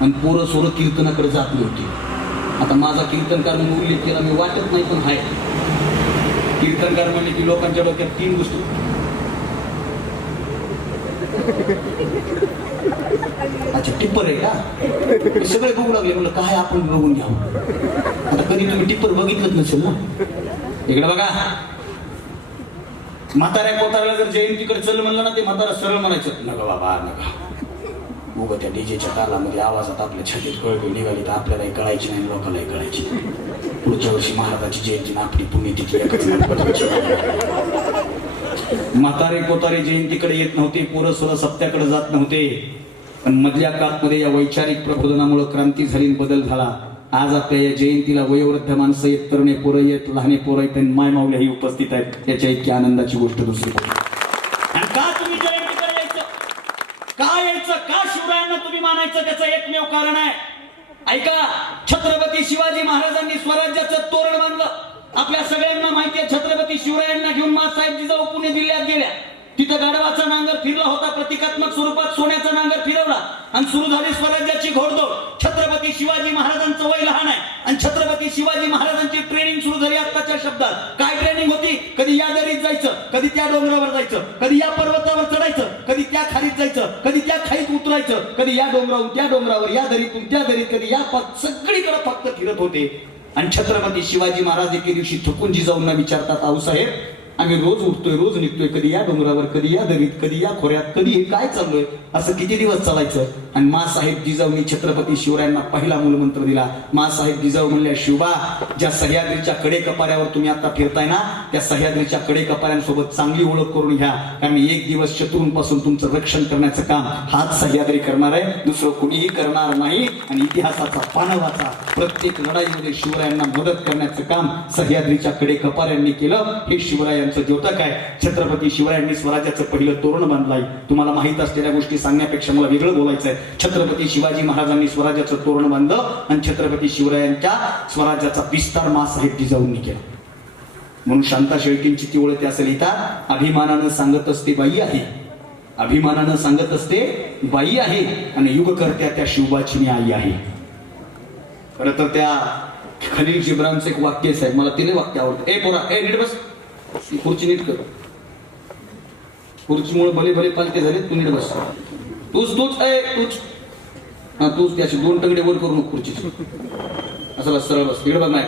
आणि पोरं सोरं कीर्तनाकडे जात नव्हती. आता माझा कीर्तनकार म्हणून उल्लेख केला मी वाटत नाही पण आहे कीर्तनकार म्हणले की लोकांच्या डोक्यात तीन गोष्टी अच्छा टिप्पर आहे का? सगळे बघू लागले म्हणलं काय आपण बघून घ्या आता कधी तुम्ही टिप्पर बघितलंच नसेल ना? इकडे बघा. म्हाताऱ्या कोताऱ्याला जर जयंतीकडे चल म्हणलं ना ते म्हातारा सरळ म्हणायचं नका बाबा नका. उगं त्या डीजेच्या तालामध्ये आवाजात आपल्या छातीत कळकळ निघाली तर आपल्यालाही कळायची नाही लोकांनाही कळायची पुढच्या वर्षी महाराजाची जयंती ना आपली पुण्यतिथी म्हातारे कोतारे जयंतीकडे येत नव्हते पोरं सोरं सप्त्याकडे जात नव्हते. पण मधल्या काळामध्ये या वैचारिक प्रबोधनामुळे क्रांती झाली बदल झाला. आज आपल्या या जयंतीला वयोवृद्ध माणसं येत तरुणे पोरं येत लहाने पोरं येत आणि माय माऊल्याही उपस्थित आहेत. याच्या इतकी आनंदाची गोष्ट दुसरी कोणती नाही. आणि का तुम्ही जयंतीकडे यायचं का का शिवरायांना तुम्ही मानायचं त्याचं एकमेव कारण आहे? ऐका छत्रपती शिवाजी महाराजांनी स्वराज्याचं तोरण बांधलं. आपल्या सगळ्यांना माहिती आहे छत्रपती शिवरायांना घेऊन मासाहेब जिजाऊ पुणे जिल्ह्यात गेल्या. तिथं गाढवाचा नांगर फिरला होता प्रतिकात्मक स्वरूपात सोन्याचा नांगर फिरवला. आणि सुरू झाली स्वराज्याची घोडदौड. छत्रपती शिवाजी महाराजांचं वय लहान आहे. आणि छत्रपती शिवाजी महाराजांची ट्रेनिंग सुरू झाली आत्ताच्या शब्दात. काय ट्रेनिंग होती? कधी या दरीत जायचं कधी त्या डोंगरावर जायचं कधी या पर्वतावर चढायचं कधी त्या खालीत जायचं कधी त्या खाईत उतरायचं कधी या डोंगरावरून त्या डोंगरावर या दरीतून त्या दरीत कधी या सगळीकडे फक्त फिरत होते. आणि छत्रपती शिवाजी महाराज एके दिवशी थकून जिजाऊंना विचारतात आऊसाहेब आम्ही रोज उठतोय रोज निघतोय कधी या डोंगरावर कधी या दरीत कधी या खोऱ्यात कधी हे काय चाललंय? असं किती दिवस चालायचं? आणि मासाहेब जिजाऊनी छत्रपती शिवरायांना पहिला मूलमंत्र दिला. मासाहेब जिजाऊ म्हणल्या शिवबा ज्या सह्याद्रीच्या कडे कपाऱ्यावर तुम्ही आता फिरताय ना त्या सह्याद्रीच्या कडे कपाऱ्यांसोबत चांगली ओळख करून घ्या. कारण एक दिवस शत्रूंपासून तुमचं रक्षण करण्याचं काम हाच सह्याद्री करणार आहे. दुसरं कुणीही करणार नाही. आणि इतिहासाचा पानवाचा प्रत्येक लढाईमध्ये शिवरायांना मदत करण्याचं काम सह्याद्रीच्या कडे कपाऱ्यांनी केलं. हे शिवरायांचं द्योतक आहे. छत्रपती शिवरायांनी स्वराज्याचं पहिलं तोरण बांधलंय. तुम्हाला माहीत असलेल्या गोष्टी सांगण्यापेक्षा मला वेगळं बोलायचं आहे छत्रपती शिवाजी महाराजांनी स्वराज्याचं तोरण बांधलं आणि छत्रपती शिवरायांच्या स्वराज्याचा विस्तार मासाहेब जिजाऊंनी केला. म्हणून शांता शेळकींची ती ओळख असं लिहितात अभिमानानं सांगत असते बाई आहे. अभिमानानं सांगत असते बाई आहे आणि युगकर्त्या त्या शिवबाची आई आहे. खरं तर त्या खलील जिब्रानचं एक वाक्य आहे साहेब मला तिने वाक्य आवडतं. ए पोरा ए नीट बस. खुर्ची नीट कर. खुर्चीमुळे भले भले पालते झाले तू नीट बस. तूच तूच आहे तूच. हा तूच त्याचे दोन टंगडे वर करू नको खुर्चीचे असं बस सरळ बस इकडे बघ नाही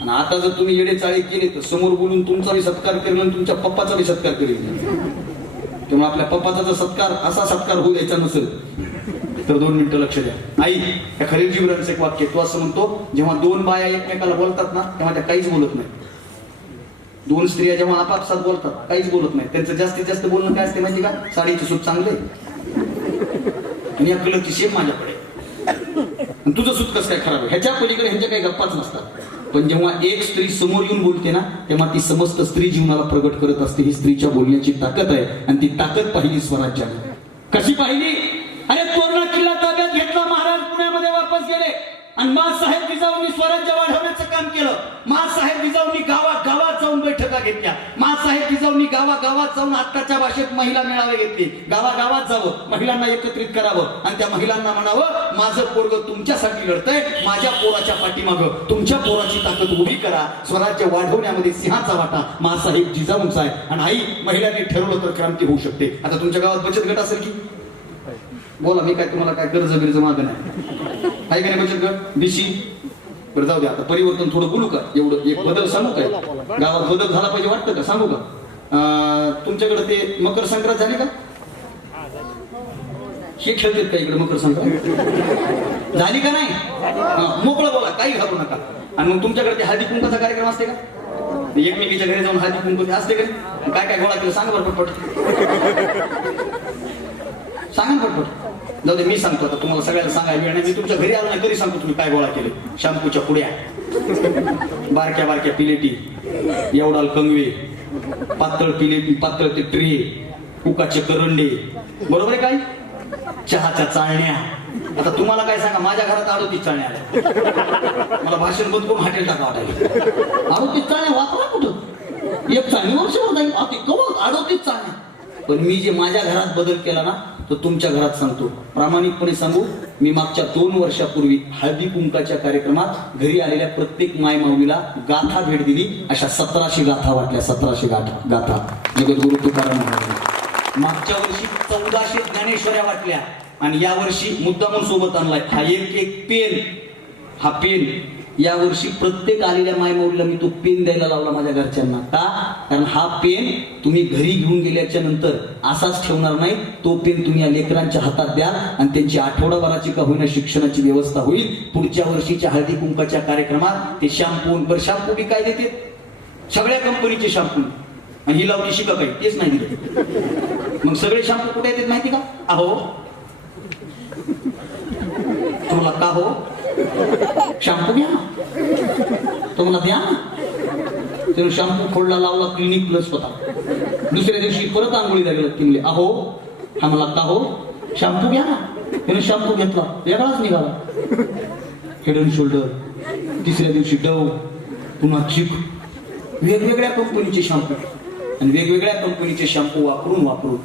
आणि आता जर तुम्ही येडे चाळी केले तर समोर बोलून तुमचा बी सत्कार करेल आणि तुमच्या पप्पाचा बी सत्कार करेल तेव्हा आपल्या पप्पाचा जर सत्कार असा सत्कार होऊ द्यायचा नसेल तर दोन मिनिटं लक्ष द्या. आई त्या खलील जीवनाचं एक वाक्य तो असं म्हणतो जेव्हा दोन बाया एकमेकाला बोलतात ना तेव्हा त्या काहीच बोलत नाही दोन स्त्रिया जेव्हा आपापसात बोलतात काहीच बोलत नाही त्यांचं जास्तीत जास्त बोलणं काय असते माहिती का? साडीची सूत चांगले आणि या कलरची शेप माझ्याकडे तुझं सूत कसं काय खराब आहे? ह्याच्या पलीकडे ह्यांच्या काही गप्पाच नसतात. पण जेव्हा एक स्त्री समोर येऊन बोलते ना तेव्हा ती समस्त स्त्री जीवनाला प्रगट करत असते. ही स्त्रीच्या बोलण्याची ताकद आहे आणि ती ताकद पाहिली स्वराज्याने. कशी पाहिली? अरे तोरणा किल्ला ताब्यात घेतला महाराज पुण्यामध्ये वापस गेले. आणि साहेब जिजाऊंनी स्वराज्य वाढवण्याचं काम केलं. साहेब जिजाऊंनी गावात गावात जाऊन बैठका घेतल्या. साहेब गावा गावात जाऊन आत्ताच्या भाषेत महिला मेळावे घेतले. गावागावात जावं महिलांना एकत्रित करावं आणि त्या महिलांना म्हणावं माझं पोरग तुमच्यासाठी लढतंय माझ्या पोराच्या पाठीमागं तुमच्या पोराची ताकद उभी करा. स्वराज्य वाढवण्यामध्ये सिंहाचा वाटा. मासाहेब जिजाऊंचा आहे आणि आई महिलांनी ठरवलं तर क्रांती होऊ शकते. आता तुमच्या गावात बचत गट असेल की? बोला मी काय तुम्हाला काय कर्ज बिर्ज मागं नाही. आहे का नाही बचत गट बीसी बरं जाऊ दे आता परिवर्तन थोडं बोलू का? एवढं एक बदल सांगू काय गावात बदल झाला पाहिजे वाटतं का? सांगू का? तुमच्याकडे ते मकर संक्रांत झाली का? हे खेळतात का इकडे मकर संक्रांत? झाली का नाही? मोकळं बोला काही घालू नका. आणि मग तुमच्याकडे ते हळदी कुंकाचा कार्यक्रम असते का? एकमेकीच्या घरी जाऊन हळदी कुंकू असते का काय काय गोळा केलं सांगा बरं पटपट. सांगा पटपट. जाऊ दे मी सांगतो आता तुम्हाला सगळ्यांना सांगायला वेळ नाही. मी तुमच्या घरी आलो नाही तरी सांगतो तुम्ही काय गोळा केले. शॅम्पूच्या पुड्या बारक्या बारक्या पिलेटी एवढाल कंगवे पातळ पिलेटी पातळ ते ट्रे कुकाचे करंडे. बरोबर आहे काय? चहाच्या चाळण्या. आता तुम्हाला काय सांगा माझ्या घरात अडोतीस चाळण्या आल्या. मला भाषण बंद करून हॉटेल टाका वाटायला. अडोतीस चाळण्या वापरा कुठं? एक चाळणी वर्ष जाईल अति कवळ चाळण्या. पण मी जे माझ्या घरात बदल केला ना तर तुमच्या घरात सांगतो. प्रामाणिकपणे सांगू मी मागच्या दोन वर्षापूर्वी हळदी कुंकाच्या कार्यक्रमात घरी आलेल्या प्रत्येक माय माऊलीला गाथा भेट दिली. अशा सतराशे गाथा वाटल्या सतराशे गाथा गाथा. जगद्गुरु तुकाराम मागच्या वर्षी चौदाशे ज्ञानेश्वर्या वाटल्या. आणि या वर्षी मुद्दामून सोबत आणलाय हा एक एक पेन. हा पेन. या वर्षी प्रत्येक आलेल्या मायमौलीला मी तो पेन द्यायला लावला माझ्या घरच्यांना. का? कारण हा पेन तुम्ही घरी घेऊन गेल्याच्यानंतर असाच ठेवणार नाही. तो पेन तुम्ही या लेकरांच्या हातात द्या आणि त्यांची आठवडाभराची का होईना शिक्षणाची व्यवस्था होईल. पुढच्या वर्षीच्या हळदी कुंकाच्या कार्यक्रमात ते शॅम्पू बर शॅम्पू बी काय देते? सगळ्या कंपनीचे शॅम्पू आणि ही लावली शिका काही. तेच नाही दिले. मग सगळे शॅम्पू कुठे येतात माहिती का? अहो. तुम्हाला का हो? शॅम्पू घ्या. तो मला द्या ना. त्यानं शॅम्पू फोडला लावला क्लिनिक प्लस होता. दुसऱ्या दिवशी परत आंघोळीला गेलं ती म्हणले अहो हा मला का हो. शॅम्पू घ्या ना. त्यानं शॅम्पू घेतला. वेगळाच निघाला. हेड अँड शोल्डर तिसऱ्या दिवशी डव. पुन्हा चिक. वेगवेगळ्या कंपनीचे शॅम्पू आणि वेगवेगळ्या कंपनीचे शॅम्पू वापरून वापरून.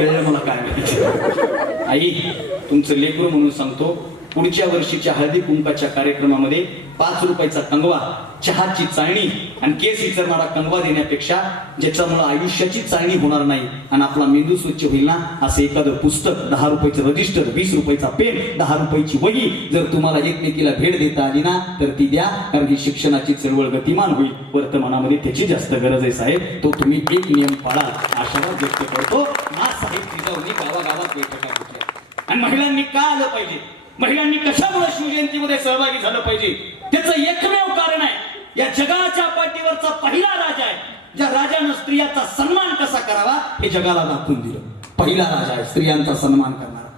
कळलं मला काय माहिती आई तुमचं लेकरू म्हणून सांगतो पुढच्या वर्षीच्या हळदी कुंकाच्या कार्यक्रमामध्ये पाच रुपयाचा कंगवा चहाची चाळणी आणि केस विचारणारा कंगवा देण्यापेक्षा ज्याच्यामुळे आयुष्याची चाळणी होणार नाही आणि आपला मेंदू स्वच्छ होईल ना असं एखादं पुस्तक दहा रुपयाचं रजिस्टर वीस रुपयाचा पेन दहा रुपयाची वही जर तुम्हाला एकमेकीला भेट देता आली ना तर ती द्या कारण की शिक्षणाची चळवळ गतिमान होईल. वर्तमानामध्ये त्याची जास्त गरज आहे साहेब. तो तुम्ही एक नियम पाळा आशावाद व्यक्त करतो. ना साहेब जिजाऊनी गावागावात बैठका घेतल्या. आणि महिलांनी का आलं पाहिजे? महिलांनी कशामुळे शिवजयंतीमध्ये सहभागी झालं पाहिजे? त्याचं एकमेव कारण आहे या जगाच्या पाठीवरचा पहिला राजा आहे ज्या राजानं स्त्रियाचा सन्मान कसा करावा हे जगाला दाखवून दिलं. पहिला राजा आहे स्त्रियांचा सन्मान करणारा.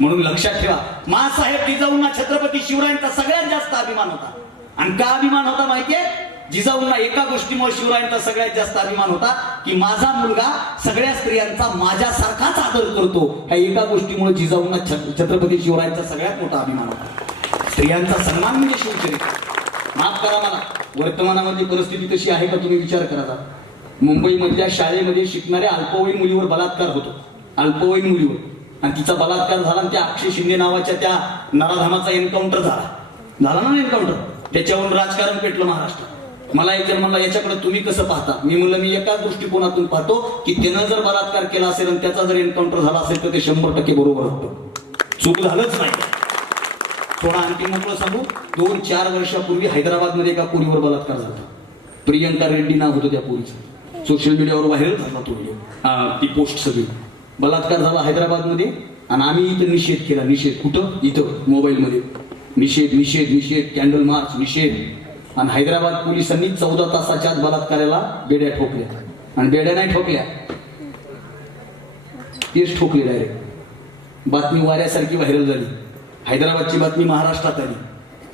म्हणून लक्षात ठेवा मासाहेब जिजाऊंना छत्रपती शिवरायांचा सगळ्यात जास्त अभिमान होता. आणि का अभिमान होता माहितीये? जिजाऊंना एका गोष्टीमुळे शिवरायांचा सगळ्यात जास्त अभिमान होता की माझा मुलगा सगळ्या स्त्रियांचा माझ्यासारखाच आदर करतो. ह्या एका गोष्टीमुळे जिजाऊंना छत्रपती शिवरायांचा सगळ्यात मोठा अभिमान होता. स्त्रियांचा सन्मान म्हणजे शिवचरित्र. माफ करा मला. वर्तमानामध्ये परिस्थिती तशी आहे का तुम्ही विचार करा मुंबईमधल्या शाळेमध्ये शिकणाऱ्या अल्पवयीन मुलीवर बलात्कार होतो. अल्पवयीन मुलीवर. आणि तिचा बलात्कार झाला आणि त्या अक्षय शिंदे नावाच्या त्या नराधामाचा एन्काउंटर झाला. झाला ना एन्काउंटर त्याच्यावरून राजकारण पेटलं महाराष्ट्रात. मला एक जण म्हणला याच्याकडे तुम्ही कसं पाहता? मी म्हणलं मी एकाच दृष्टिकोनातून पाहतो की त्यानं जर बलात्कार केला असेल आणि त्याचा जर एन्काउंटर झाला असेल तर ते शंभर टक्के बरोबर होतं. चूक झालंच नाही. थोडा आणखी मोकळं सांगू. दोन चार वर्षापूर्वी हैदराबादमध्ये एका पोरीवर बलात्कार झाला. प्रियंका रेड्डी नाव होतं त्या पोरीचं. सोशल मीडियावर व्हायरल झाला तो व्हिडिओ ती पोस्ट सगळी. बलात्कार झाला हैदराबादमध्ये आणि आम्ही इथं निषेध केला. निषेध कुठं? इथं मोबाईलमध्ये. निषेध निषेध निषेध कॅन्डल मार्च निषेध. आणि हैदराबाद पोलिसांनी चौदा तासाच्या आत बलात्काराला बेड्या ठोकल्या. आणि बेड्या नाही ठोकल्या. तेच ठोकले डायरेक्ट बातमी वाऱ्यासारखी व्हायरल झाली. हैदराबादची बातमी महाराष्ट्रात आली.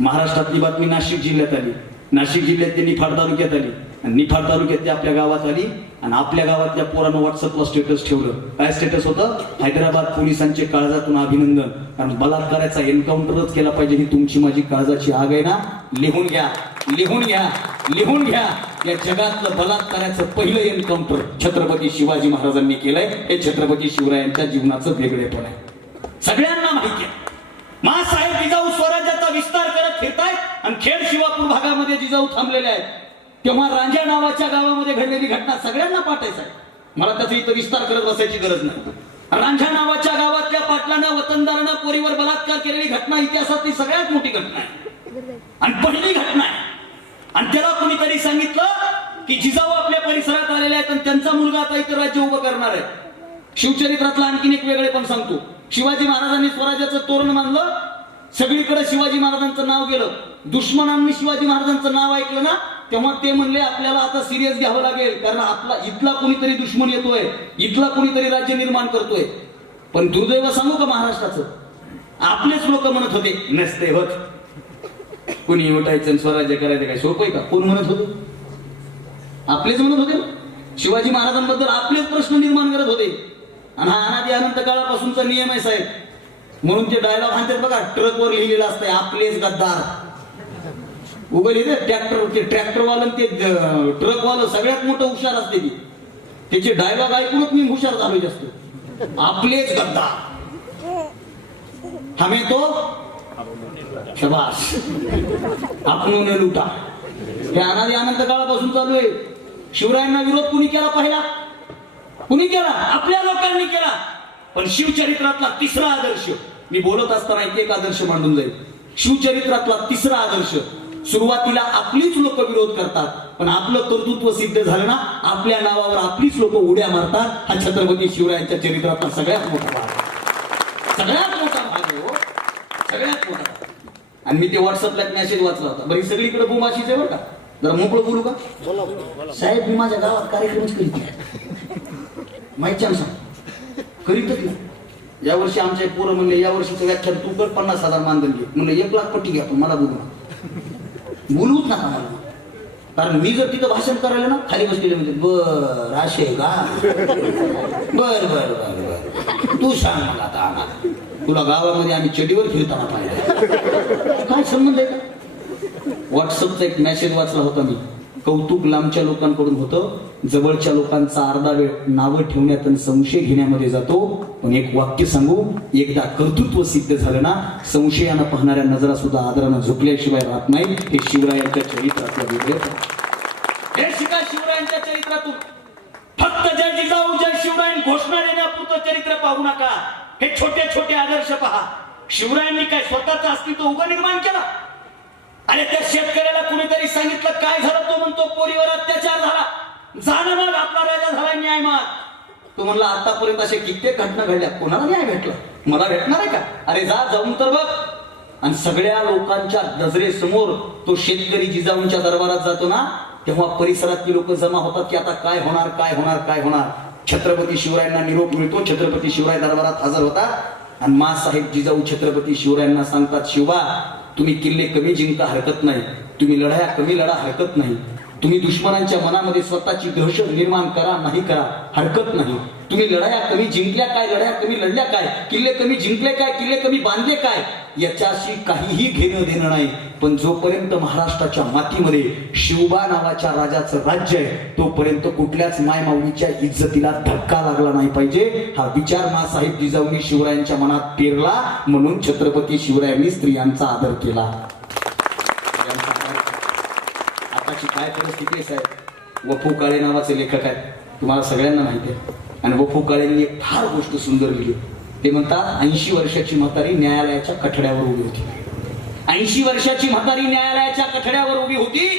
महाराष्ट्रातली बातमी नाशिक जिल्ह्यात आली. नाशिक जिल्ह्यात त्यांनी निफाड तालुक्यात आली. आणि निफाड तालुक्यात आपल्या गावात आली आणि आपल्या गावातल्या पोरानं व्हॉट्सअपला स्टेटस ठेवलं. काय स्टेटस होतं? हैदराबाद पोलिसांचे काळजातून अभिनंदन. कारण बलात्काराचा एन्काउंटरच केला पाहिजे ही तुमची माझी काळजाची आग आहे ना? लिहून घ्या. लिहून घ्या. लिहून घ्या. या जगातलं बलात्काराचं पहिलं एन्काउंटर छत्रपती शिवाजी महाराजांनी केलंय. हे छत्रपती शिवरायांच्या जीवनाचं वेगळेपण आहे. सगळ्यांना माहिती आहे. मासाहेब जिजाऊ स्वराज्याचा विस्तार करत फिरतायत आणि खेड शिवापूर भागामध्ये जिजाऊ थांबलेले आहेत. तेव्हा रांजा नावाच्या गावामध्ये घडलेली घटना सगळ्यांना पाठायचं आहे. मला त्याचा इथं विस्तार करत बसायची गरज नाही. रांझा नावाच्या गावातल्या पाटलानं वतनदारानं पोरीवर बलात्कार केलेली घटना इतिहासातली सगळ्यात मोठी घटना आहे. आणि पहिली घटना आहे. आणि त्याला कुणीतरी सांगितलं की जिजाऊ आपल्या परिसरात आलेला आहेत आणि त्यांचा मुलगा आता इथं राज्य उभं करणार आहे. शिवचरित्रातला आणखीन एक वेगळे पण सांगतो. शिवाजी महाराजांनी स्वराज्याचं तोरण मानलं सगळीकडे शिवाजी महाराजांचं नाव गेलं. दुश्मनांनी शिवाजी महाराजांचं नाव ऐकलं ना? तेव्हा ते म्हणले आपल्याला आता सिरियस घ्यावं लागेल कारण आपला इथला कुणीतरी दुश्मन येतोय इथला कुणीतरी राज्य निर्माण करतोय. पण दुर्दैव सांगू का महाराष्ट्राचं? आपलेच लोक म्हणत होते नसते होत. कोणी उठायचं स्वराज्य करायचं काय सोपं आहे का? कोण म्हणत होते? आपलेच म्हणत होते शिवाजी महाराजांबद्दल आपलेच प्रश्न निर्माण करत होते. आणि हा अनादी अनंत काळापासूनचा नियम आहे साहेब. म्हणून ते डायलॉग म्हणतात बघा ट्रकवर लिहिलेलं असतंय आपलेच गद्दार. उभं इथे ट्रॅक्टर ते ट्रॅक्टरवालं ते ट्रकवालं सगळ्यात मोठं हुशार असते ती. त्याचे डायलॉग ऐकूनच मी हुशार झालो जास्त. आपलेच गद्दा हमे तो शबास. आपण लुटा. हे अनादी अनंत काळापासून चालू आहे. शिवरायांना विरोध कुणी केला पहिला? कुणी केला? आपल्या लोकांनी केला. पण शिवचरित्रातला तिसरा आदर्श मी बोलत असताना एक एक आदर्श मांडून जाईल. शिवचरित्रातला तिसरा आदर्श सुरुवातीला आपलीच लोक विरोध करतात पण आपलं कर्तृत्व सिद्ध झालं ना आपल्या नावावर आपलीच लोक उड्या मारतात. हा छत्रपती शिवरायांच्या चरित्रातला सगळ्यात मोठा भाग. आहे. सगळ्यात मोठा भाग आहे हो. सगळ्यात मोठा आणि मी ते व्हॉट्सअपला मेसेज वाचला होता. बरी सगळीकडे बोमाशीच आहे बरं का? जरा मोकळं बोलू का? साहेब मी माझ्या गावात कार्यक्रमच करीत आहे माहिती सांग करीतच नाही. यावर्षी आमच्या पोरं म्हणले यावर्षीचं व्याख्यान तू कर पन्नास हजार मानधन घे. म्हणलं एक लाख पट्टी घ्या तू मला बोलू बोलूच नका मला. कारण मी जर तिथं भाषण करायला ना खाली बसलेले म्हणजे बर असे का? बर बर बर बर. तू सांग मला आता आम्हाला. तुला गावामध्ये आम्ही चडीवर फिरताना पाहिजे काय संबंध आहे का? व्हॉट्सअपचा एक मेसेज वाचला होता मी. कौतुक लांबच्या लोकांकडून होतं. जवळच्या लोकांचा अर्धा वेळ नावं ठेवण्यात आणि संशय घेण्यामध्ये जातो. पण एक वाक्य सांगू एकदा कर्तृत्व सिद्ध झालं ना संशयानं पाहणाऱ्या नजरा सुद्धा आदरानं झुकल्याशिवाय राहत नाही. हे शिवरायांच्या चरित्रातलं वेगळे हे शिका शिवरायांच्या चरित्रातून. फक्त जय जिजाऊ जय शिवराय घोषणा देण्यापुरतं चरित्र पाहू नका. हे छोटे छोटे आदर्श पहा. शिवरायांनी काय स्वतःचं अस्तित्व उभं निर्माण केला? आणि त्या शेतकऱ्याला कुणीतरी सांगितलं काय झालं? तो म्हणतो पोरीवर अत्याचार झाला. जाणं मग आपला राजा झाला न्याय माग तो म्हणला आतापर्यंत असे कित्येक घटना घडल्या. कोणाला न्याय भेटला? मला भेटणार आहे का? अरे जा जाऊन तर बघ. आणि सगळ्या लोकांच्या नजरेसमोर तो शेतकरी जिजाऊंच्या दरबारात जातो ना तेव्हा परिसरातली लोक जमा होतात की आता काय होणार काय होणार काय होणार? छत्रपती शिवरायांना निरोप मिळतो छत्रपती शिवराय दरबारात हजर होता आणि मासाहेब जिजाऊ छत्रपती शिवरायांना सांगतात शिवा तुम्ही किल्ले कमी जिंका हरकत नाही. तुम्ही लढाया कमी लढा हरकत नाही. तुम्ही दुश्मनांच्या मनामध्ये स्वतःची दहशत निर्माण करा नाही करा हरकत नाही. तुम्ही लढाया कमी जिंकल्या काय लढाया कमी लढल्या काय किल्ले कमी जिंकले काय किल्ले कमी बांधले काय याच्याशी काहीही घेणं देणं नाही. पण जोपर्यंत महाराष्ट्राच्या मातीमध्ये शिवबा नावाच्या राजाचं राज्य आहे तोपर्यंत कुठल्याच मायमाऊलीच्या इज्जतीला धक्का लागला नाही पाहिजे. हा विचार मासाहेब जिजाऊनी शिवरायांच्या मनात पेरला म्हणून छत्रपती शिवरायांनी स्त्रियांचा आदर केला. काय परिस्थिती आहे साहेब? वफू काळे नावाचे लेखक आहेत. तुम्हाला सगळ्यांना माहिती आहे. आणि वफू काळेंनी एक फार गोष्ट सुंदर लिहिली. ते म्हणतात ऐंशी वर्षाची म्हातारी न्यायालयाच्या कठड्यावर उभी होती. ऐंशी वर्षाची म्हातारी न्यायालयाच्या कठड्यावर उभी होती.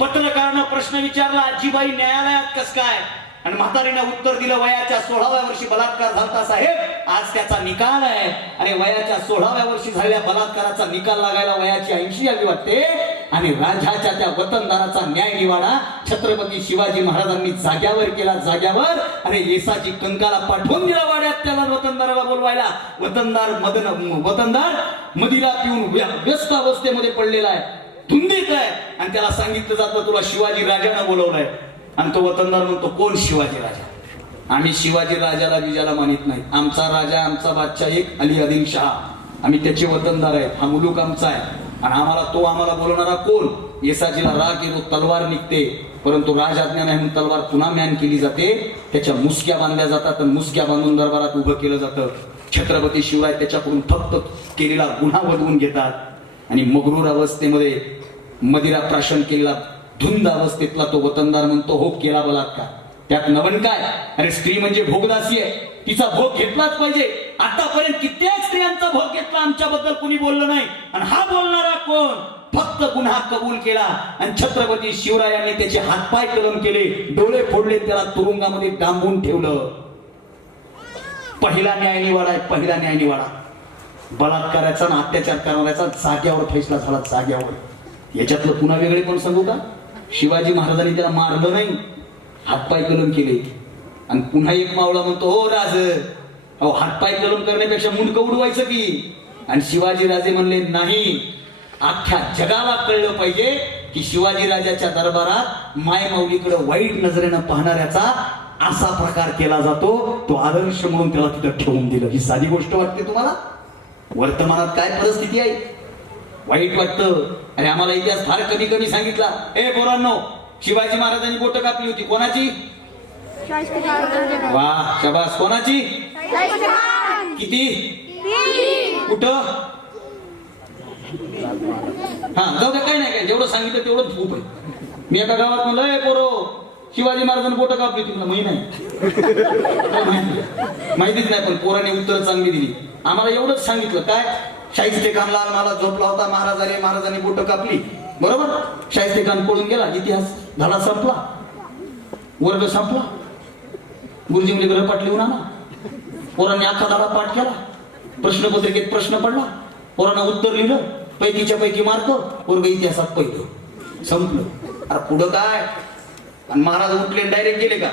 पत्रकारानं प्रश्न विचारला आजीबाई न्यायालयात कस काय? आणि म्हातारीनं उत्तर दिलं वयाच्या सोळाव्या वर्षी बलात्कार झालता साहेब. आज त्याचा निकाल आहे. आणि वयाच्या सोळाव्या वर्षी झालेल्या बलात्काराचा निकाल लागायला वयाची ऐंशी यावी वाटते. आणि राजाच्या त्या वतनदाराचा न्याय निवाडा छत्रपती शिवाजी महाराजांनी जाग्यावर केला. जाग्यावर आणि येसाची कंकाला पाठवून दिला वाड्यात त्याला वतनदाराला बोलवायला. वतनदार मदन वतनदार मदिरा पिऊन व्यस्त अवस्थेमध्ये पडलेला आहे. धुंदीत आहे. आणि त्याला सांगितलं जातं तुला शिवाजी राजानं बोलवलंय. आणि तो वतनदार म्हणतो कोण शिवाजी राजा? आम्ही शिवाजी राजाला विजाला मानित नाही. आमचा राजा आमचा बादशाह एक अली आदिल शहा. आम्ही त्याचे वतनदार आहेत. हा मुलूक आमचा आहे. आणि आम्हाला तो आम्हाला बोलवणारा कोण? येसाजीला राग येतो तलवार निघते. परंतु राजआज्ञा नाही म्हणून तलवार पुन्हा मॅन केली जाते. त्याच्या मुसक्या बांधल्या जातात आणि मुसक्या बांधून दरबारात उभं केलं जातं. छत्रपती शिवराय त्याच्याकडून फक्त केलेला गुन्हा वडवून घेतात. आणि मगरूर अवस्थेमध्ये मदिरा प्राशन केलेला धुंद अवस्थेतला तो वतनदार म्हणतो हो केला बलात्कार. त्यात नवन काय? अरे स्त्री म्हणजे भोगदासी आहे. तिचा भोग घेतलाच पाहिजे. आतापर्यंत कित्येक स्त्रियांचा भोग घेतला आमच्याबद्दल कुणी बोललं नाही. आणि हा बोलणारा कोण? फक्त गुन्हा कबूल केला. आणि छत्रपती शिवरायांनी त्याचे हातपाय कलम केले. डोळे फोडले त्याला तुरुंगामध्ये डांबून ठेवलं. पहिला न्याय निवाडा आहे पहिला न्याय निवाडा. बलात्काराचा आणि अत्याचार करणाऱ्याचा जाग्यावर फैसला झाला जाग्यावर. याच्यातलं पुन्हा वेगळे पण सांगू का? शिवाजी महाराजांनी त्याला मारलं नाही. हातपाय कलम केले. आणि पुन्हा एक मावळा म्हणतो हो राज अहो हातपाय कलम करण्यापेक्षा मुंडकं उडवायचं की? आणि शिवाजी राजे म्हणले नाही अख्ख्या जगाला कळलं पाहिजे की शिवाजी राजाच्या दरबारात माय माऊलीकडे वाईट नजरेनं पाहणाऱ्याचा असा प्रकार केला जातो तो आदर्श म्हणून त्याला तिथं ठेवून दिलं. ही साधी गोष्ट वाटते तुम्हाला? वर्तमानात काय परिस्थिती आहे? वाईट वाटतं. अरे आम्हाला इतिहास फार कमी कमी सांगितला. ए पोरांनो शिवाजी महाराजांनी बोट कापली होती. कोणाची? वा शबास. कोणाची? किती? कुठं? हा जाऊ द्या काय नाही काय जेवढं सांगितलं तेवढंच खूप आहे. मी एका गावात म्हणलं पोरो शिवाजी महाराजांनी बोट कापली तुला. माहिती नाही. माहितीच नाही पण पोराने उत्तर चांगली दिली. आम्हाला एवढंच सांगितलं. काय? शाहिस्ते खान लाल मला झोपला होता महाराजाने महाराजांनी बोट कापली. बरोबर? शाहिस्ते खान पळून गेला. इतिहास धडा संपला. वर्ग संपला. गुरुजी म्हणजे ग्रहपाठ लिहून आणा पोरांनी अख्खा पाठ केला. प्रश्नपत्रिकेत प्रश्न पडला. पोरांना उत्तर लिहिलं. पैकीच्या पैकी मार्क वर्ग इतिहासात पहिलं संपलं. अरे पुढं काय? आणि महाराज उठले डायरेक्ट गेले का?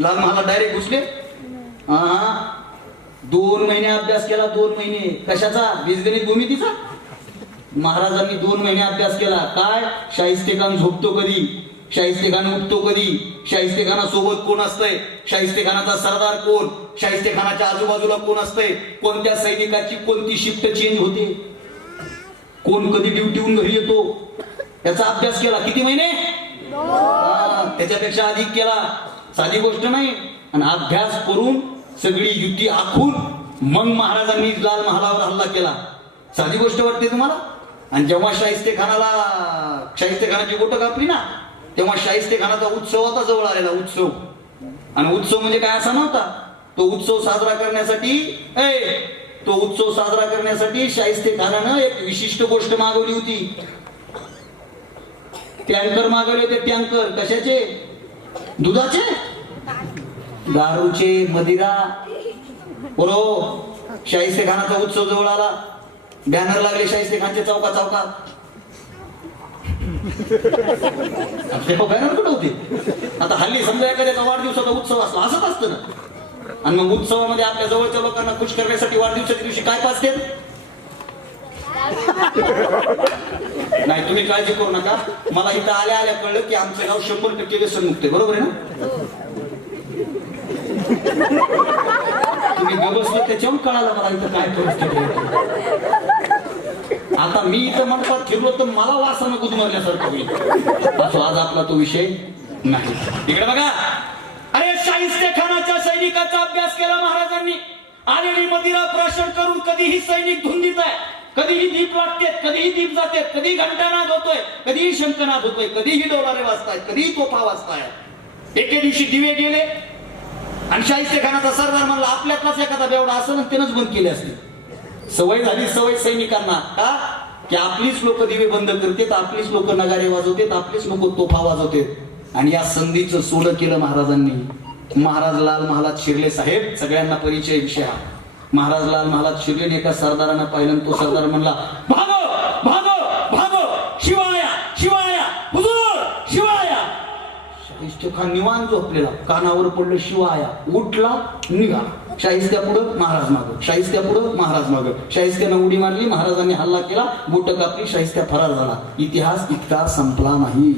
लाल महाराज डायरेक्ट घुसले. हा दोन महिने अभ्यास केला दोन महिने. कशाचा? बीजगणित भूमितीचा? महाराजांनी दोन महिने अभ्यास केला. काय? शाहिस्ते काम झोपतो कधी? शाहिस्ते खान उठतो कधी? शाहिस्ते खाना सोबत कोण असतंय? शाहिस्ते खानाचा सरदार कोण? शाहिस्ते खानाच्या आजूबाजूला कोण असतंय? कोणत्या सैनिकाची कोणती शिफ्ट चेंज होते? कोण कधी ड्युटीहून घरी येतो? याचा अभ्यास केला. किती महिने? त्याच्यापेक्षा अधिक केला. साधी गोष्ट नाही. आणि अभ्यास करून सगळी युती आखून मग महाराजांनी लाल महालावर हल्ला केला. साधी गोष्ट वाटते तुम्हाला? आणि जेव्हा शाहिस्ते खानाला शाहिस्ते खानाची बोट कापली ना तेव्हा शाहिस्ते खानाचा उत्सव आता जवळ आलेला उत्सव. आणि उत्सव म्हणजे काय असा नव्हता. तो उत्सव साजरा करण्यासाठी ए तो उत्सव साजरा करण्यासाठी शाहिस्ते खानानं एक विशिष्ट गोष्ट मागवली होती. टँकर मागवले होते टँकर. कशाचे? दुधाचे? दारूचे मदिरा. बरो शाहिस्ते खानाचा उत्सव जवळ आला. बॅनर लागले शाहिस्ते खानचे चौका चौका. बॅनर कुठं होते? आता हल्ली समजा एखाद्याचा वाढदिवसाचा उत्सव असला असंच असतं ना. आणि मग उत्सवामध्ये आपल्या जवळच्या लोकांना खुश करण्यासाठी वाढदिवसाच्या दिवशी काय पाचते नाही तुम्ही काळजी करू नका. मला इथं आल्या आल्या कळलं की आमचं गाव शंभर टक्के व्यसनमुक्त आहे. बरोबर आहे ना? तुम्ही गबसलो त्याच्यावर कळालं मला इथं काय परिस्थिती आता मी इथं मंडपात फिरलो तर मला वासानं गुदमरल्यासारखं होईल. असो आज आपला तो विषय नाही. तिकडे बघा. अरे शाहिस्ते खानाच्या सैनिकाचा अभ्यास केला महाराजांनी. आलेली मदिरा प्राशन करून कधीही सैनिक धुंदीत आहे. कधीही दीप वाटते कधीही दीप जाते कधी घंटानाद होतोय कधीही शंकनाद होतोय कधीही डोलारे वाजतायत कधीही तोफा वाजतायत. एके दिवशी दिवे गेले. आणि शाहिस्ते खानाचा सरदार म्हणला आपल्यातलाच एखादा बेवडा असं त्यानंच बंद केले असते सवय झाली सवय सैनिकांना. का? की आपलीच लोक दिवे बंद करतेत आपलीच लोक नगारे वाजवतेत आपलीच लोक तोफा वाजवतेत. आणि या संधीचं सोडं केलं महाराजांनी. महाराज लाल महालात शिरले साहेब सगळ्यांना परिचय विषय हा. महाराज लाल महालात शिरले एका सरदारानं पाहिलं तो सरदार म्हणला भागो भागो भागो शिवाया शिवाया हुजूर शिवाया शाहिस्ते निवान झोपलेला कानावर पडलं शिवाया उठला निघा. शाहिस्त्या पुढं महाराज माग. शाहिस्त्या पुढं महाराज माग. शाहिस्त्यानं उडी मारली महाराजांनी हल्ला केला बोट कापली शाहिस्त्या फरार झाला. इतिहास इतका संपला नाही.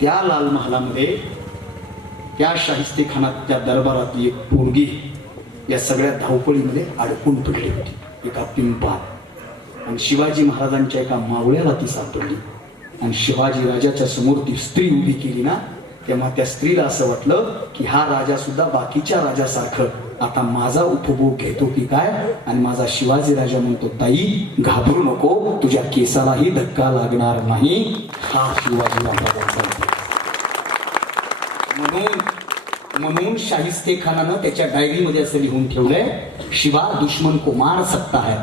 त्या लाल महालामध्ये त्या शाहिस्ते त्या दरबारातली एक पोरगी या सगळ्या धावपळीमध्ये अडकून पडली होती. एका पिंपात. आणि शिवाजी महाराजांच्या एका मावळ्याला ती सापडली. आणि शिवाजी राजाच्या समोर ती स्त्री उभी केली ना तेव्हा त्या स्त्रीला असं वाटलं की हा राजा सुद्धा बाकीच्या राजासारखं. आता माझा उपभोग घेतो की काय? आणि माझा शिवाजी राजा म्हणतो ताई घाबरू नको तुझ्या केसालाही धक्का लागणार नाही. हा शिवाजी महाराजांचा म्हणून म्हणून शाहिस्ते खानानं त्याच्या डायरीमध्ये असं लिहून ठेवलंय शिवा दुश्मन को मार सकता है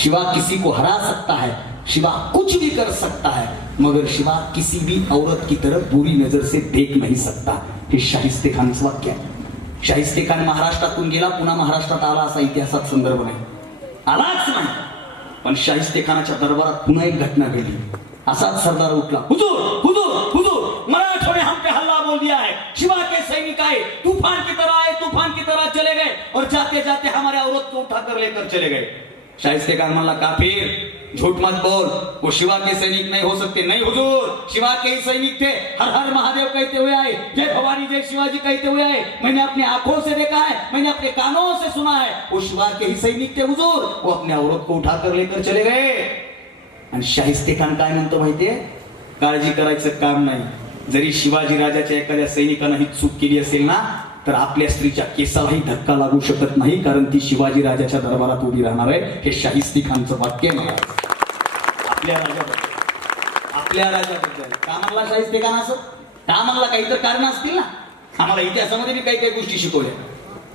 शिवा किसी को हरा सकता है शिवा कुछ भी कर सकता है मगर शिवा किसी भी औरत की तरफ बुरी नजर से देख नहीं सकता। हे शाहिस्ते खानचं वाक्य आहे शाहिस्ते खान महाराष्ट्रातून गेला पुन्हा महाराष्ट्रात आला असा इतिहासात संदर्भ नाही. आलाच नाही. पण शाहिस्ते खानाच्या दरबारात पुन्हा एक घटना घडली. असाच सरदार उठला हुजूर हुजूर हुजूर मराठों ने हम पे हल्ला बोल दिया है. शिवा के सैनिक आए तूफान की तरह आए तूफान की तरह चले गए और जाते जाते हमारे औरत को उठाकर लेकर चले गए. शाहिस्ते खान माला काफिर झूठ मत बोल। वो शिवा के सैनिक नहीं हो सकते। नहीं हुजूर शिवा के ही सैनिक थे। हर हर महादेव कहते हुए आए। जय भवानी जय शिवाजी कहते हुए आए। मैंने अपने आंखों से देखा है मैंने अपने कानों से सुना है। वो शिवा के ही सैनिक थे हुजूर। वो अपने औरत को उठाकर लेकर चले गए। आणि शाहिस्ते खान काय म्हणतो माहितीये? काळजी करायचं काम नाही. जरी शिवाजी राजाच्या एखाद्या सैनिकानं ही चूक केली असेल ना तर आपल्या स्त्रीच्या केसालाही धक्का लागू शकत नाही कारण ती शिवाजी राजाच्या दरबारात उभी राहणार आहे. हे शाहिस्ती खानचं वाक्य आहे. आपल्या राजाबद्दल आपल्या राजाबद्दल. का म्हणला शाहिस्ती खान असं का म्हणला काहीतरी कारण असतील ना? आम्हाला इतिहासामध्ये बी काही काही गोष्टी शिकवल्या.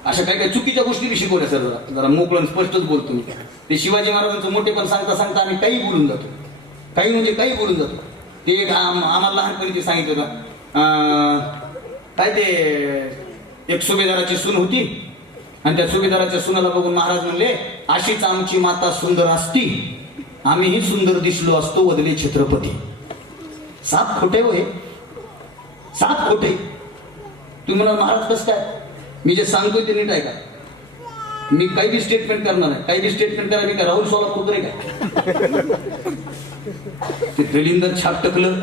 अशा काही काही चुकीच्या गोष्टी बी शिकवल्या सर. जरा जरा मोकळं स्पष्टच बोलतो मी. ते शिवाजी महाराजांचं मोठे पण सांगता सांगता आम्ही काही बोलून जातो. काही म्हणजे काही बोलून जातो. ते एक आम्हाला लहानपणी ते सांगितलं होतं. अं, काय ते एक सुभेदाराची सून होती. आणि त्या सुभेदाराच्या सुनाला बघून महाराज म्हणले अशीच आमची माता सुंदर असती. आम्हीही सुंदर दिसलो असतो वदले छत्रपती. सात खोटे हो हे. सात खोटे. तुम्ही मला महाराज कसं काय? मी जे सांगतोय ते नीट आहे का मी काही बी स्टेटमेंट करणार आहे काही बी स्टेटमेंट करा मी काय राहुल सोलापूर आहे का ते दलिंदर छाप टकलं.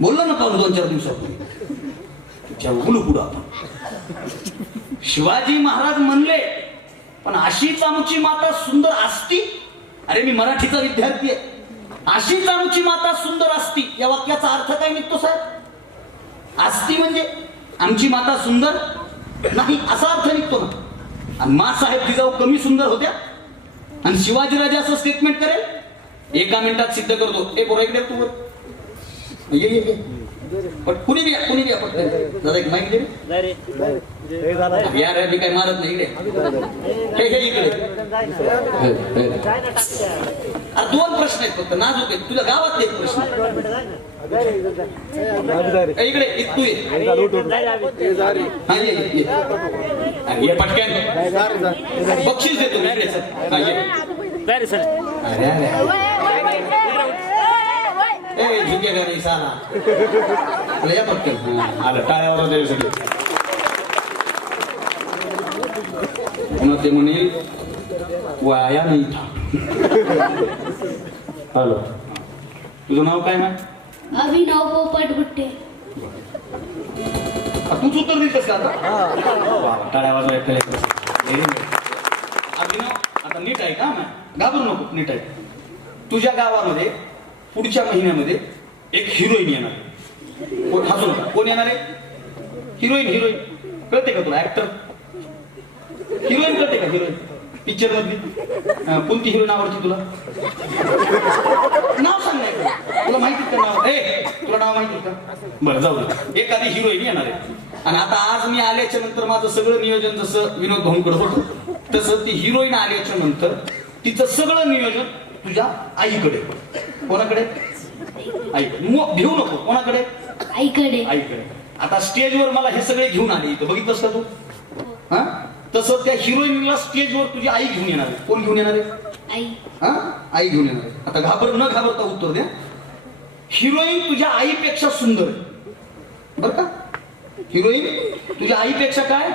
बोललो ना पाहून दोन चार दिवसापूर्वी. त्याच्या बोलू पुढं आपण. शिवाजी महाराज म्हणले पण अशीच आमची माता सुंदर असती? अरे मी मराठीचा विद्यार्थी आहे. अशीच आमची माता सुंदर असती? या वाक्याचा अर्थ काय निघतो साहेब? असती म्हणजे आमची माता सुंदर? नाही असा अर्थ निघतो ना. आणि मा साहेब जिजाऊ कमी सुंदर होत्या. आणि शिवाजीराजे असं स्टेटमेंट करेल एका मिनिटात सिद्ध करतो. ए बोरा इकडे तू ये ये ये. पण कुणी बी कुणी बी पटकन. दादा एक माईक दे रे. या रे मी काय मारत नाही इकडे हे हे इकडे हे, हे. दोन प्रश्न आहेत फक्त नाजूक आहेत तुझ्या गावात एक प्रश्न इकडे तू ये हा पटकन बक्षीस देतो इकडे. हा. अरे अरे ए झुके का नाही साला या पटकन आलं टाळ्यावर सगळे मग ते म्हणेल वाया नाही हॅलो तुझं नाव काय ना अभिनव पोपट गुट्टे. तूच उत्तर दिलंस का आता? टाळ्या good. अभिनव आता नीट आहे का घाबरू नको नीट आहे. तुझ्या गावामध्ये पुढच्या महिन्यामध्ये एक हिरोईन येणार. आहे. कोण? हसू नका कोण येणार आहे? Heroine heroine. कळते का तुला? ऍक्टर हिरोईन कळते का? हिरोईन पिक्चर मधली. कोणती हिरोईन आवडते तुला? नाव सांग? तुला माहिती का नाव? ए तुला नाव माहिती का? बरं जाऊ दे. एखादी हिरोईन येणार आहे. आणि आता आज मी आल्याच्यानंतर माझं सगळं नियोजन जसं विनोद भाऊंकडे होतं तसं ती हिरोईन आल्याच्यानंतर तिचं सगळं नियोजन तुझ्या आईकडे. कोणाकडे? मो- भिवू नको. कोणाकडे? आईकडे. आईकडे. आता स्टेजवर मला हे सगळे घेऊन आले इथं. बघितलंस का तू? हा? तसं त्या हिरोईनला स्टेजवर तुझी आई घेऊन येणार आहे. कोण घेऊन येणार आहे? आई. हा? आई घेऊन येणार आहे. आता घाबर न घाबरता उत्तर द्या. हिरोईन तुझ्या आईपेक्षा सुंदर आहे. बर का? हिरोईन तुझ्या आईपेक्षा काय?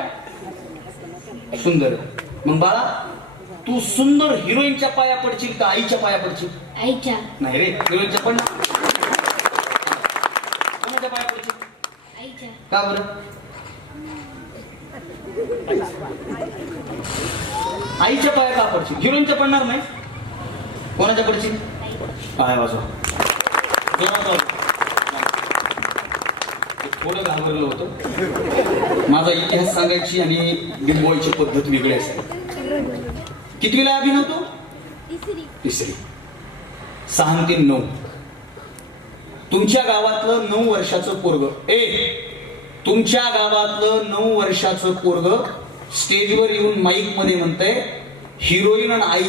सुंदर आहे. मग बाळा तू सुंदर हिरोईनच्या पाया पडशील का आईच्या पाया पडशील? आईच्या. नाही रे हिरोईनच्या पण कोणाच्या पाया पडशील? आईच्या. का बरं? आईच्या पाया का पडशील? हिरोईनच्या पडणार नाही. कोणाच्या पडशील? पाया वाजवा. थोडं घाबरलं होतं. माझा इतिहास सांगायची आणि बिंबवायची पद्धत वेगळी असते कितवीला अभिनव तो? तिसरी. सहा तीन नऊ. तुमच्या गावातलं नऊ वर्षाचं पोरग. ए तुमच्या गावातलं नऊ वर्षाचं पोरग स्टेजवर येऊन माईकमध्ये म्हणतंय हिरोईन आणि आई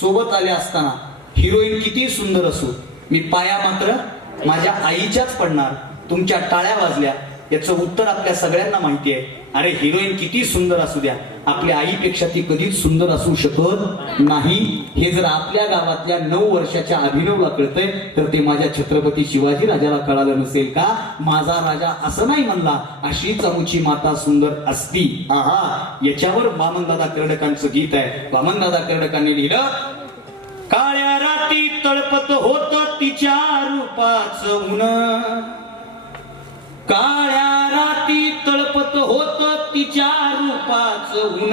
सोबत आल्या असताना हिरोईन किती सुंदर असो. मी पाया मात्र माझ्या आईच्याच पडणार. तुमच्या टाळ्या वाजल्या. याचं उत्तर आपल्या सगळ्यांना माहिती आहे. अरे हिरोईन किती सुंदर असू द्या. आपल्या आईपेक्षा ती कधीच सुंदर असू शकत नाही. हे जर आपल्या गावातल्या नऊ वर्षाच्या अभिनवला कळतंय तर ते माझ्या छत्रपती शिवाजी राजाला कळालं नसेल का? माझा राजा असं नाही म्हणला अशीच आमची माता सुंदर असती. आहा याच्यावर वामनदादा कर्डकांचं गीत आहे. वामनदादा कर्डकांनी लिहिलं काळ्या राती तळपत होत तिच्या रूपाचं ऊन. काळ्या राती तळपत होत तिच्या रूपाच ऊन.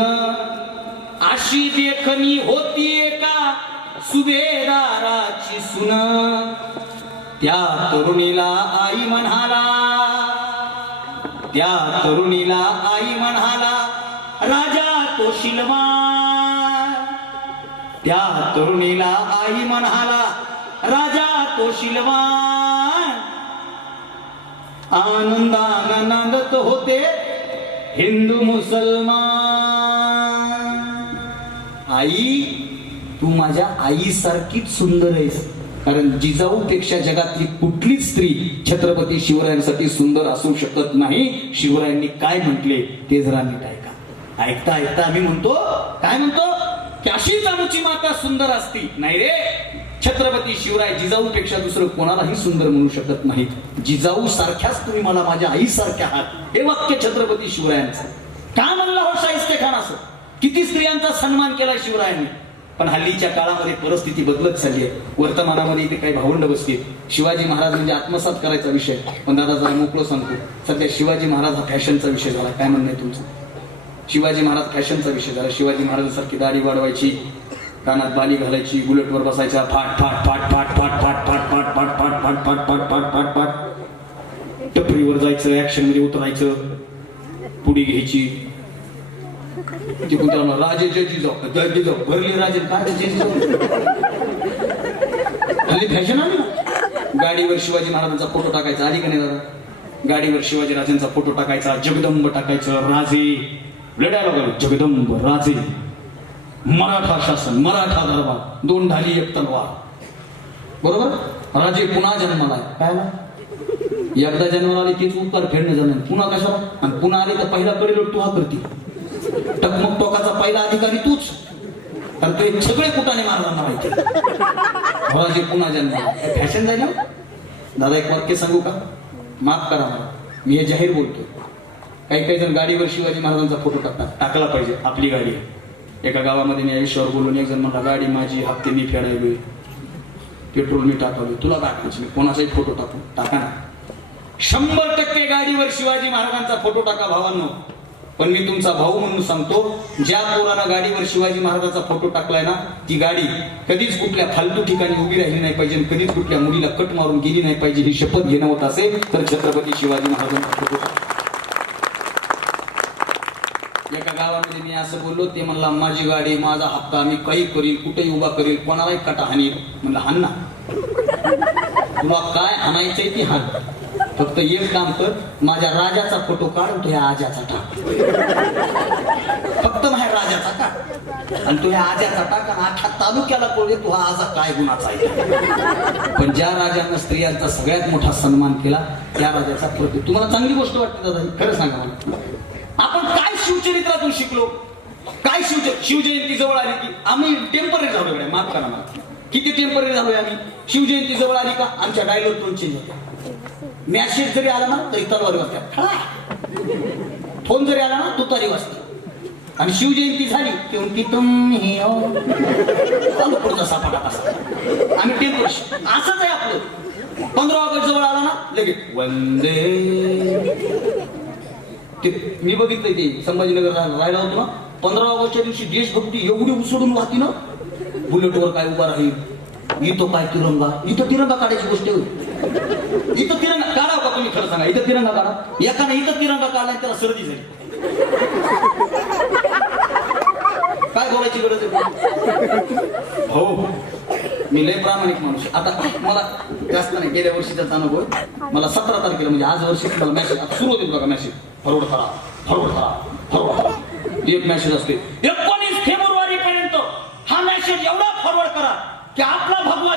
अशी देखणी होतीये का सुभेदाराची सुन. त्या तरुणीला आई म्हणाला त्या तरुणीला आई म्हणाला राजा तो शिलवान. त्या तरुणीला आई म्हणाला राजा तो शिलवान. आनंदानं नांदत होते. हिंदू मुसलमान. आई तू माझ्या आईसारखीच सुंदर आहेस. कारण जिजाऊपेक्षा जगातली कुठलीच स्त्री छत्रपती शिवरायांसाठी सुंदर असू शकत नाही. शिवरायांनी काय म्हटले ते जरा नीट ऐका. ऐकता ऐकता आम्ही म्हणतो काय म्हणतो? की अशीच आमची माता सुंदर असती. नाही रे. छत्रपती शिवराय जिजाऊपेक्षा दुसरं कोणालाही सुंदर म्हणू शकत नाहीत. जिजाऊ सारख्याच तुम्ही मला माझ्या आई सारख्या आहात. हे वाक्य छत्रपती शिवरायांचं. का म्हणला हो शाहिस्ते खान असं किती स्त्रियांचा सन्मान केला शिवरायांनी? पण हल्लीच्या काळामध्ये परिस्थिती बदलत चालली आहे. वर्तमानामध्ये इथे काही भावंड बसतील शिवाजी महाराज म्हणजे आत्मसात करायचा विषय. पण दादा जरा मोकळं सांगतो. सध्या शिवाजी महाराज हा फॅशनचा विषय झाला. काय म्हणणं आहे तुमचं? शिवाजी महाराज फॅशनचा विषय झाला. शिवाजी महाराजांसारखी दाढी वाढवायची. कानात बाली घालायची बुलेटवर बसायचा फाट फाट फाट फाट फाट फाट फाट फाट फाट फाट फाट फाट फाट फाट फाट फाट टपरीवर जायचं ऍक्शनमध्ये उतरायचं पुढे घ्यायची तिकडून त्याला राजे जय जाऊ जय जाऊ भरले राजे काय रे जय हल्ली फॅशन आली ना गाडीवर शिवाजी महाराजांचा फोटो टाकायचा आधी का नाही दादा गाडीवर शिवाजी राजांचा फोटो टाकायचा जगदंब टाकायचं राजे लढायला गेलो जगदंब राजे मराठा शासन मराठा दरबार दोन ढाली एक तलवार. बरोबर? राजे पुन्हा जन्माला आहे. काय एकदा जन्माला आली तीच उपकार फेडणे जाणार पुन्हा कशाला? आणि पुन्हा आली तर पहिला कडे तू हा करते टकमक टोकाचा पहिला अधिकारी तूच. कारण ते सगळे कुटाने मारणार माहिती राजे पुन्हा जन्माला फॅशन जाईल हो. दादा एक वाक्य सांगू का? माफ करा मला. मी हे जाहीर बोलतो काही काही जण गाडीवर शिवाजी महाराजांचा फोटो टाकतात. टाकला पाहिजे. आपली गाडी आहे. एका गावामध्ये मी आयुष्यावर बोलून एक जण म्हणला गाडी माझी हप्ते मी फेडायलोय. पेट्रोल मी टाकावले तुला टाकायची मी कोणाचाही फोटो टाकू टाका ना. शंभर टक्के गाडीवर शिवाजी महाराजांचा फोटो टाका भावांनो. पण मी तुमचा भाऊ म्हणून सांगतो ज्या पोरानं गाडीवर शिवाजी महाराजांचा फोटो टाकलाय ना ती गाडी कधीच कुठल्या फालतू ठिकाणी उभी राहिली नाही पाहिजे आणि कधीच कुठल्या मुलीला कट मारून गेली नाही पाहिजे ही शपथ घेणं होत असेल तर छत्रपती शिवाजी महाराजांचा फोटो टाका एका गावामध्ये मी असं बोललो ते म्हणला माझी गाडी माझा हप्ता मी काही करील कुठेही उभा करील कोणालाही कटा हानी म्हणलं हाण ना. तुला काय हाणायचंय ती हान. फक्त एक काम कर माझ्या राजाचा फोटो काढून तुझ्या आजाचा टाक. फक्त माझ्या राजाचा टाक. आणि तुझ्या आजाचा टाक आणि अख्ख्या तालुक्याला कळले तू हा आजा काय गुणाचा आहे. पण ज्या राजानं स्त्रियांचा सगळ्यात मोठा सन्मान केला त्या राजाचा प्रति तुम्हाला चांगली गोष्ट वाटते दादा खरं सांगा मला. आपण काय शिवचरित्रातून शिकलो? काय शिव शिवजयंती जवळ आली की आम्ही टेंपररी झालो गड्या माफ करा मला. किती टेंपररी झालोय आम्ही? शिवजयंती जवळ आली का? आमच्या डायलॉग दोन चेंज होत्या. मॅसेज जरी आला ना तरी तलवारी वाजतात फोन जरी आला ना तुतारी वाजते आणि शिवजयंती झाली की उनकी तुम ही हो. चालू पुढचा सापाटा कसा आम्ही टेम्पर असंच आहे आपलं. पंधरा ऑगस्ट जवळ आला ना लगेच वंदे. ते मी बघितलंय ते संभाजीनगर राहिला होतो ना पंधरा ऑगस्टच्या दिवशी देशभक्ती एवढी उसळून वाहती ना बुलेटवर काय उभा राहील? इथं काय तिरंगा? इथं तिरंगा काढायची गोष्ट होती इथं तिरंगा काढा का तुम्ही खरं सांगा. इथं तिरंगा काढा. एकाने इथं तिरंगा काढला त्याला सर्दी झाली. काय बोलायची गरज आहे हो. मी लय प्रामाणिक माणूस आता मला जास्त नाही. गेल्या वर्षीचा अनुभव मला सतरा तारखेला म्हणजे आज वर्षी मला मेसेज सुरू होते बघा मेसेज फरवड करा. फरवड करा. फरवड करा. एक मेसेज असते एकोणीस फेब्रुवारी पर्यंत हा मेसेज एवढा फॉरवर्ड करा की आपला भगवान